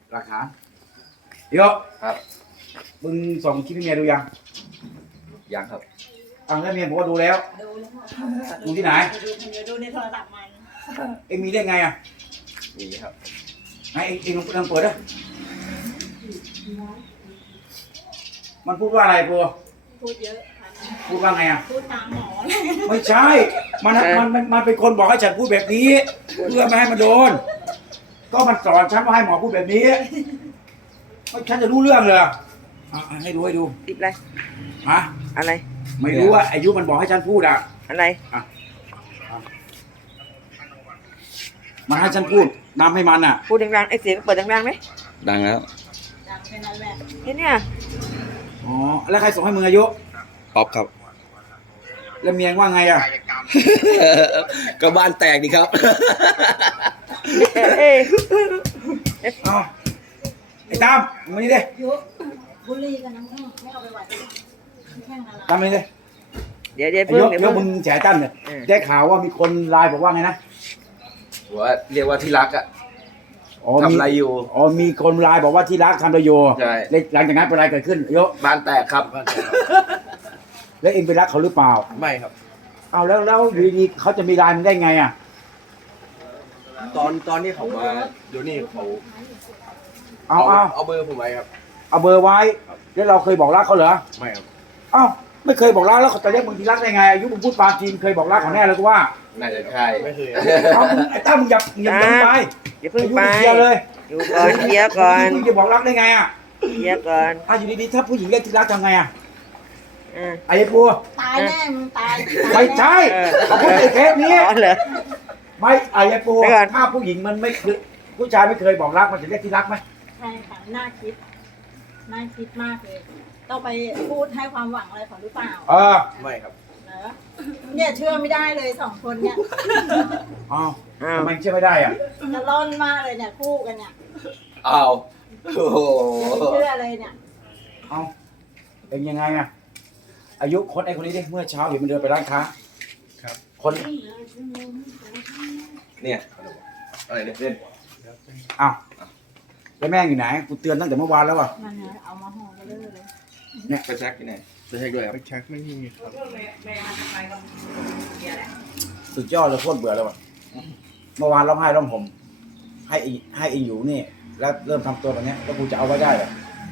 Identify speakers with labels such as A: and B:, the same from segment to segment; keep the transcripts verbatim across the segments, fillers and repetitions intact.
A: หลักฐานเดี๋ยว
B: ครับ
A: มึงส่งคลิปให้เมียดูยัง
B: ยังครับ
A: อ่ะแล้วเมียบอกว่าดูแล้ว
C: ดูแล้ว
A: ดูที่ไหน
C: ดูเดี๋ยวดูในโทรศัพท์มัน
A: เอ็งมีได้ไงอ่ะ
B: มีครับ
A: ไหนเอ็งเอ็งลองลองเปิดดิมันพูดว่าอะไรปู
C: พูดเยอะ
A: พูดว่าไงอ่ะ
C: พูดตามหมอ
A: ไม่ใช่ มันมันมันมันเป็นคนบอกให้ฉันพูดแบบนี้ เพื่อไม่ให้มันโดน ก็มันสอนฉันว่าให้หมอพูดแบบนี้ไม่ฉันจะรู้เรื่องเลยอ่ะอ่ะให้ดูให้ดู
D: ติดอะไร
A: ฮะ
D: อะไร
A: ไม่รู้ว่าอายุมันบอกให้ฉันพูดอ่ะ
D: อะไร
A: อ่ะมันให้ฉันพูดนำให้มันอ่ะ
D: พูดดังๆไอ้เสียงเปิดดังๆไหม
B: ดังแล้ว
C: ดังแค่นั้นแหละ
D: แค่เนี้ย
A: อ๋อ แล้วใครส่งให้มึงอายุ
B: ป๊อปครับ
A: แล้วเมียว่าไงอ่ะ
B: ก็บ้านแตกดีครับ
D: เอ้ย
A: เอาไอ้ตั้มมานี่ดิ
C: ยุบุหรี่กับน้ำแข็งไม่เอาไปไหวน้ำแข็งอะไร
A: ตั้มมานี่ดิ
D: เดี๋ยวเดี๋ยว
A: ไอ้
D: เพิ่
A: ย
D: ง
A: ก
D: เดี๋ยวย
A: ก
D: เพิ่
A: มึ
D: ง
A: งแฉตั้มเนี่ย
D: เออ
A: ได้ข่าวว่ามีคนไลน์บอกว่าไงนะ
B: ว่าเรียกว่าที่รักอะ
A: อ๋อ
B: ทำ
A: มี
B: อะไรอยู่
A: อ๋อมีคนไลน์บอกว่าที่รักทำประโยชน์
B: ใช่
A: แล้วหลังจากนั้นเป็นอะไรเกิดขึ้นยก
B: บ้านแตกครับ
A: แล้วเองไปรักเขาหรือเปล่า
B: ไม่ครับ
A: เอาแล้วแล้วอยู่ดีๆเขาจะมีไลน์มึงได้ไงอ่ะ
B: ตอนตอนที่เขามาเดี๋ยวนี้เขา
A: เอาเอา
B: เอาเบอร์ผมไว้ครับ
A: เอาเบอร์ไว้แล้วเราเคยบอกรักเขาเหรอ
B: ไม่ครับ
A: เอ้าไม่เคยบอกรักแล้วเขาจะเรียกมึงที่รักได้ไงอายุมึงพูดความจริงเคยบอกรักเขาแน่เลยกูว่า
B: น่าจะใช่ไม่เคย
A: เอามึงไอ้ตั้มมึงอย่ามึงอย่าอย่าไป
D: อย่าเพิ่ง
A: อายุ
D: ไป
A: มึงเคลียร์เลย
D: อยู่ก่อนเคลียร์ก่อน
A: มึงจะบอกรักได้ไงอ่ะ
D: เคลียร์ก่อน
A: อ่ะอยู่ดีๆถ้าผู้หญิงเรียกที่รักทำไงอ่ะ
D: อ่า
A: ไอ้ปู
C: ตายแน่มึงตาย
A: ไม่ใช่
D: เออ
A: เขาพูดในเคสนี้
D: อ๋อเหรอ
A: ไม่ไอ้ปู
D: เดี๋ยวก่อน
A: ถ้าผู้หญิงมันไม่คือผู้ชายไม่เคยบอกรักมันจะเรียกที่รักไหม
C: ใช่ค่ะน่าคิดน่าคิดมากเลยต้องไปพูดให้ความหวังอะไรเขาหรือเปล่า
A: เออ
B: ไม่ครับ
C: เนอะเนี่ยเชื่อไม่ได้เลยสองคนเนี่ย
A: อ้าว
D: อ้าว
A: ทำไมเชื่อไม่ได้อ่ะ
C: จะร่อนมากเลยเนี่ยคู่กันเนี่ย
B: อ้าวโอ้โห
C: ไม่เชื่อเลยเนี่ย
A: เอาเป็นยังไงอ่ะอายุคนไอ้คนนี้ดิเมื่อเช้าเห็นมันเดินไปร้านค้า
B: ครับ
A: คน
B: เนี่ยอะไรเนี่ยเล่น
A: อ้าวแล้วแม่งอยู่ไหนกูเตือนตั้งแต่เมื่อวานแล้วอ่ะ
C: มันเนี่ยเอามาห่อกันเลยเลย
B: ไปเช็คที่ไหนไปเช็คด้วยครับ
E: ไปเช็คไม่มีครับ
A: สุดยอดเลยโคตรเบื่อเลยว่ะเมื่อวานร้องไห้ร้องห่มให้อีให้อีอยู่นี่ แล้วเริ่มทำตัวแบบเนี้ยแล้วกูจะเอาไว้ได้เหรอ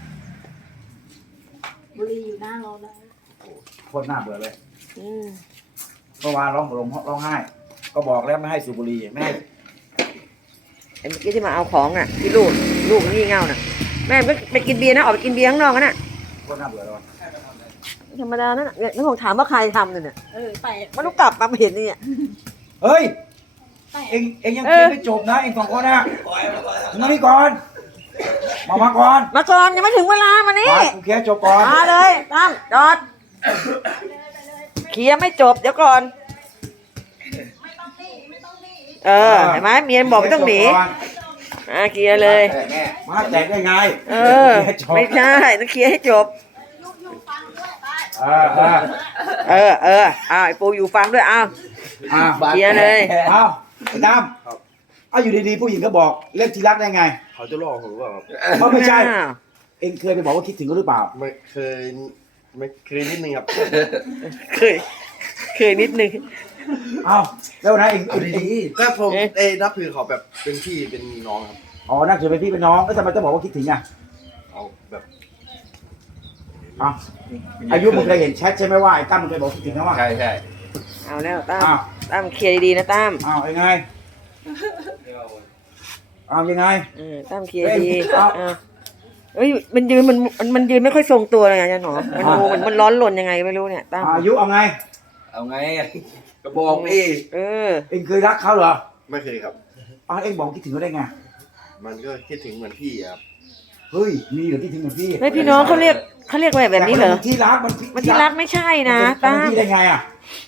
C: บุหรี่อยู่หน้าเราเลย
A: โคตรน่าเบื่อเลย
D: อืม
A: เมื่อวานร้องห่มร้องไห้ ก็บอกแล้วไม่ให้สูบบุหรี่ไม่ให้
D: ไอ้เมื่อกี้ที่มาเอาของอ่ะที่ลูกลูกนี่เง่าน่ะแม่ไปไปกินเบียร์นะออกไปกินเบียร์ข้างนอกกันน่ะ
A: โคตรน่าเบื่อเลยว่ะ
D: ธรรมดานั่นน่ะเนี่ยน้องผมถามว่าใครทำเนี่ย
C: เออไป
D: มันต้องกลับมาเห็นเนี่ย
A: เฮ้ย
C: ไป
A: เอ็งเอ็งยัง
D: เอ
A: เคลีย
D: อ
A: ร์ไม่จบนะเอ็งสองคนนะมึงมานี่ก่อน มามาก่อน
D: มาก่อนยังไม่ถึงเวลามานี่
A: มากูเคลียร์จบก่อน
D: มาเลยตั้มจอดเคลียร์ไม่จบเดี๋ยวก่อน
C: ไม่ต้องหนีไม่ต้องหนี
D: เออเห็นไหมเมียบอกไม่ต้องหนีอ่าเคลียร์เลย
A: มาแตกได้ไง
D: เออ
A: เคลียร์จบ
D: ไม่ใช่ต้องเคลียร์ให้จบ
C: ยุกยุกฟังด้วยไป
A: เออเออ
D: เออเอออ้าวไอ้ปูอยู่ฟังด้วยอ้าว
A: อ่ะ
D: เคลียร์เลย
A: เอาไอ้ดำเอาอยู่ดีๆผู้หญิงก็บอกเรียกที่รักได้ไง
E: เขาจะหลอกผมหรือเปล่าครับ
A: เพราะไม่ใช่
D: อ้าว
A: เอ็งเคยไปบอกว่าคิดถึงเขาหรือเปล่า
E: ไม่เคยไม่เคยนิดนึงครับ
D: เคยเคยนิดนึง
A: เอาแล้ววันนั้นเอ็งเอ็งเอ็ง
E: ก็ผม
D: เอ๊ะ
E: เอ้ยนับถือเขาแบบเป็นพี่เป็นน้องครับ
A: อ๋อนั่นถือเป็นพี่เป็นน้องแล้วทำไมต้องบอกว่าคิดถึงอ่ะ
E: เอาแบบ
A: เอาอายุมึงเคยเห็นแชทใช่ไหมว่าไอ้ตั้มมึงเคยบอกคิดถึงนะว่า
B: ใช่ใช่
D: เอาแล้วตั้ม
A: อ้าว
D: ตั้มเคลียร์ดีๆนะตั้ม
A: อ้าวยังไงอ้าวยังไง
D: เออตั้มเคลียร์ดี
A: เอ้ย
D: อ่าเอ้ยมันยืนมันมันมันยืนไม่ค่อยทรงตัวเลยอาจารย์หนอมันดูมันมันร้อนรนยังไงไม่รู้เนี่ยตั้ม
A: อายุเอาไง
B: เอาไงก็บอกพี่
D: เออ
A: เอ็งเคยรักเขาเหรอ
E: ไม่เคยครับ
A: อ้าวเอ็งบอกคิดถึงเขาได้ไง
E: มันก็คิดถึงเหมือนพี่อะครับ
A: เฮ้ยมีเหรอคิดถึงเหมือนพี่
D: เฮ้ยพี่น้องเขาเรียกเขาเรียกแบบแบบนี้เหรอ
A: แต่มัที่รักมัน
D: มันที่รักไม่ใช่นะ
A: มัน
D: ตั้
A: เป็น
D: ม
A: พี่ได้ไงอ่ะ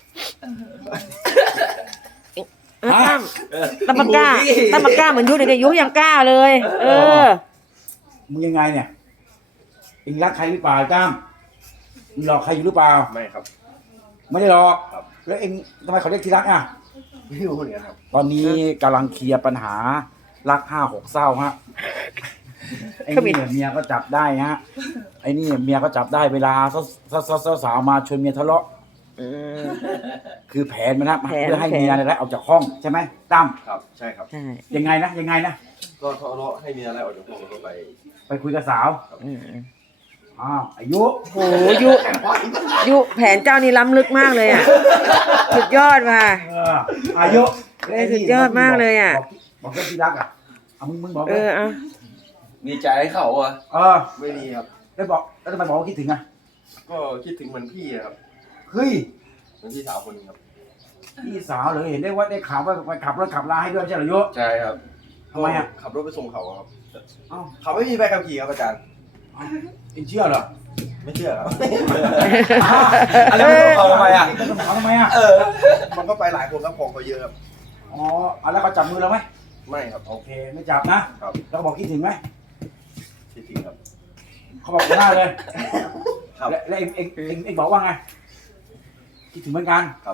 D: เออตั้มตั้มมากล้าตั้มมากล้าเหมือนยุเลยเนี่ยยุยังกล้าเลย เออ
A: มึงยังไงเนี่ยเอ็งรักใครหรือเปล่าตั้มมึงหลอกใครอยู่หรือเปล่า
E: ไม่ครับ
A: ไม่ได้หลอกแล้วเอ็งทำไมเขาเรียกที่รักอ่ะ
E: ไม่รู้เหมือนกันครับ
A: ตอนนี้กำลังเคลียร์ปัญหารักห้าหกเศร้าฮะไอ้
D: เขามี
A: นี่เมียก็จับได้ฮะไอ้นี่เมียก็จับได้เวลาสาวๆมาชวนเมียทะเลาะ
D: อืม
A: คือแผนมันนะ
D: แผน
A: เพื่อให้
D: แผน
A: เมียเนี่ยไล่ออกจากห้องใช่ไหมตั้ม
E: ครับใช่ครับ
D: ใช่
A: ยังไงนะยังไงนะ
E: ก็ทะเลาะให้เมียอะไรออกจากห้องแล้วก็ไป
A: ไปคุยกับสาว
D: อืม
A: อ้าวอายุ
D: โหยุยุแผนเจ้านี่ล้ำลึกมากเลยอ่ะสุดยอดว่ะ
A: เอออายุ
D: เออสุดยอดมากเลยอะ
A: บอกบอกเรื่องที่รักอ่ะเอามึงมึงบอก
D: เอ
A: เลย
D: อเอา
B: มีใจให้เขาอ่ะ
A: เออ
E: ไม่มีครับ
A: แล้วบอกแล้วทำไมบอกว่าคิดถึงอ่ะ
E: ก็คิดถึงเหมือนพี่อะครับ
A: เฮ้ย
E: เหมือนพี่สาวคนหนึงครับ
A: พี่สาวเลยเห็นได้ว่าได้ข่าวว่าไปขับรถขับลาให้ด้วยไม่ใช่เหรอยุ
E: ใช่ครับ
A: ทำไมอะ
E: ขับรถไปส่งเขาครับ
A: เอ้า
E: เขาไม่มีใบขับขี่ครับอาจารย์
A: เอ้าเอ็งเชื่อเหรอ
E: ไม่เชื่อครับ
B: อะไรไม่รู้เขาทำไมอ่ะ
A: จะต้องถามทำไมอ่ะ
B: เออ
E: มันก็ไปหลายคนครับของเขาเยอะครับ
A: อ๋อเอาแล้วเขาจับมือเราไหม
E: ไม่ครับ
A: โอเคไม่จับนะครับ แล้วก็บอกคิดถึงไหม
E: คิดถึงครับ
A: เขาบอกหน้าเลย
E: ครับ
A: แล้วแล้วเอ็งเอ็งเอ็งเอ็งบอกว่าไงคิดถึงเหมือนกัน
E: ครับ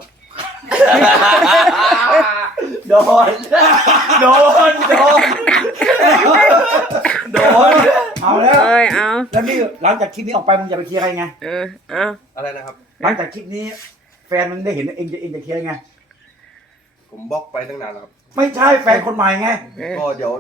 B: โดน โดน โดน โดน
A: เอาแล้ว
D: เอ้ยเอา
A: แล้วนี่หลังจากคลิปนี้ออกไปมึงจะไปเคลียร์ใครไง
D: เออเอา
E: อะไรนะครับ
A: หลังจากคลิปนี้ แฟนมันได้เห็นเอ็งจะเอ็งจะเคลียร์ไง
E: ผมบล็อกไปตั้งนานแล้วครับ
A: ไม่ใช่แฟนคนใหม่ไง
D: เออ
E: ก็เดี๋ยว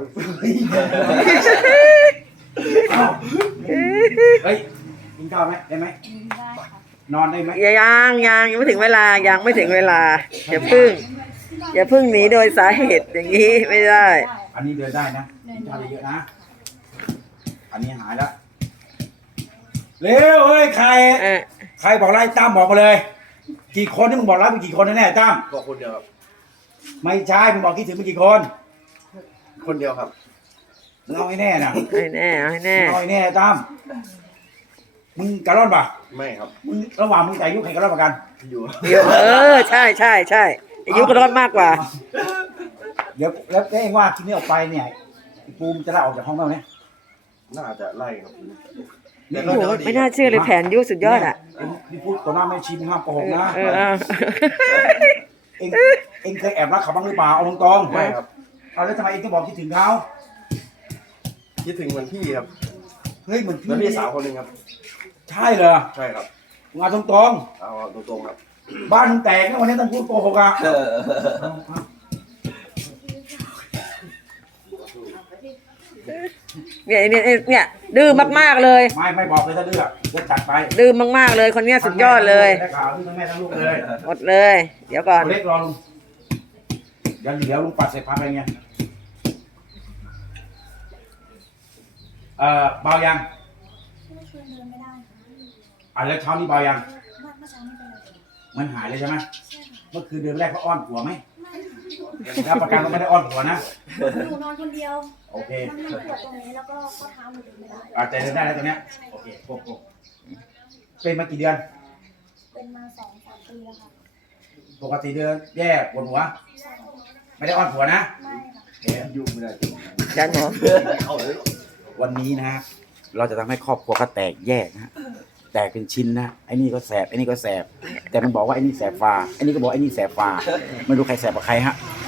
A: เอ้าเฮ้ยกินข้าวไหมได้ไหม
C: ได้ค่ะ
A: นอนได้ไหม
D: อย่ายังยังยังไม่ถึงเวลายังไม่ถึงเวลาอย่าพึ่ง อย่าพึ่งหนีโดยสาเหตุอย่างนี้ไม่ได้
A: อันนี้เดินได้นะกินข้าวเยอะๆนะ อันนี้หายแล้วเร็วเฮ้ยใคร
D: เออ
A: ใครบอกไล่ตั้มบอกมาเลย กี่คนที่มึงบอกไล่ไปกี่คนแน่ๆตั้ม
E: ก็คนเดียวครับ
A: ไม่ใช่มึงบอกคิดถึงไปกี่คน
E: คนเดียวครับ
A: มึงเอาให้แน่นะ
D: ให้แน่เอาให้แน่
A: มึงเอาให้แน่ตั้มมึงกระร่อนปะ
E: ไม่ครับ
A: มึงระหว่างมึงกับอายุใครกระร่อนกว่ากัน
E: อยู่
D: เดี๋ยวเออใช่ใช่ใช่อายุก็รอดมากกว่า
A: เดี๋ยวแล้วแล้วเองว่าคลิปนี้ออกไปเนี่ยไอ้ปูมจะไล่ออกจากห้องแล้วเนี่ย
E: น่าจะไล่ครับ
A: นี่
D: โอ้โหไม่น่าเชื่อเลยแผนยุสุดยอดอ่ะ
A: เอ็งนี่พูดต่อหน้าแม่ชีมึงห้ามโกหกนะ
D: เออเอา
A: เอ็งเอ็งเคยแอบรักเขาบ้างหรือเปล่าเอาตรงๆ
E: ไม่ครับ
A: เอาแล้วทำไมเอ็งต้องบอกคิดถึงเขา
E: คิดถึงเหมือนพี่ครับ
A: เฮ้ยเหมือน
E: เหมือนพี่สาวคนหนึงครับ
A: ใช่เหรอ
E: ใช่ครับ
A: มึงเอาตรง
E: เอาตรงๆครับ
A: ๆบ้านมึงแตกนะวันนี้ต้องพูดโกหกอ่ะ
B: เออ
A: เอาเอา
D: เนี่ยเนี่ยเนี่ยดื้อมากๆเลย
A: ไม่ไม่บอกเลยถ้าเลือกจะจัดไป
D: ดื้อมากๆเลยคนเนี้ยสุดยอดเลย
A: ได้ข่าวที่ทั้งแม่ทั้งลูกเลย
D: หมดเลย เดี๋ยวก่อน
A: ตัวเล็กรอลุงเดี๋ยวเดี๋ยวลุงปัดใส่พักอะไรเงี้ยเอ่อเบายัง
C: เมื่อคืนเดินไม่ได้ค่ะ
A: อ่ะแล้วเช้านี้เบายัง
C: เมื่อเมื่อเช้าไม่เป็นไรค่ะ
A: มันหายเลยใช่ไหม
C: ใช่ค่ะ
A: เมื่อคืนเดือนแรกเขาอ้อนผัวไหม
C: ไม่ค่ะ
A: แล้วประกันก็ไม่ได้อ้อนผัวนะ
C: หนูนอนคนเดียว
A: โอเค
C: มันมันปวดตรงนี้แล้วก็ข้อเท้าหนูเดินไม่ได้
A: อาจจะเดินได้แล้วตอนเนี้ยโอเคโอ้โหเป็นมากี่เดือน
C: เป็นมาสองสามปีแล้วค่ะ
A: ปกติเดือนแย่ปวดหัว
C: ใช่ค่ะ
A: ไม่ได้อ้อนผัวนะ
C: ไม่ค่ะ
A: โอเค
E: ยุ่งไม่ได้จริง
D: อาจารย์หมอ
E: เอาเลย
A: วันนี้นะฮะเราจะทำให้ครอบครัวเขาแตกแยกนะฮะแตกเป็นชิ้นนะไอ้นี่ก็แสบไอ้นี่ก็แสบ แต่มันบอกว่าไอ้นี่แสบฟ้าไอ้นี่ก็บอกไอ้นี่แสบฟ้าไม่รู้ใครแสบกว่าใครฮะ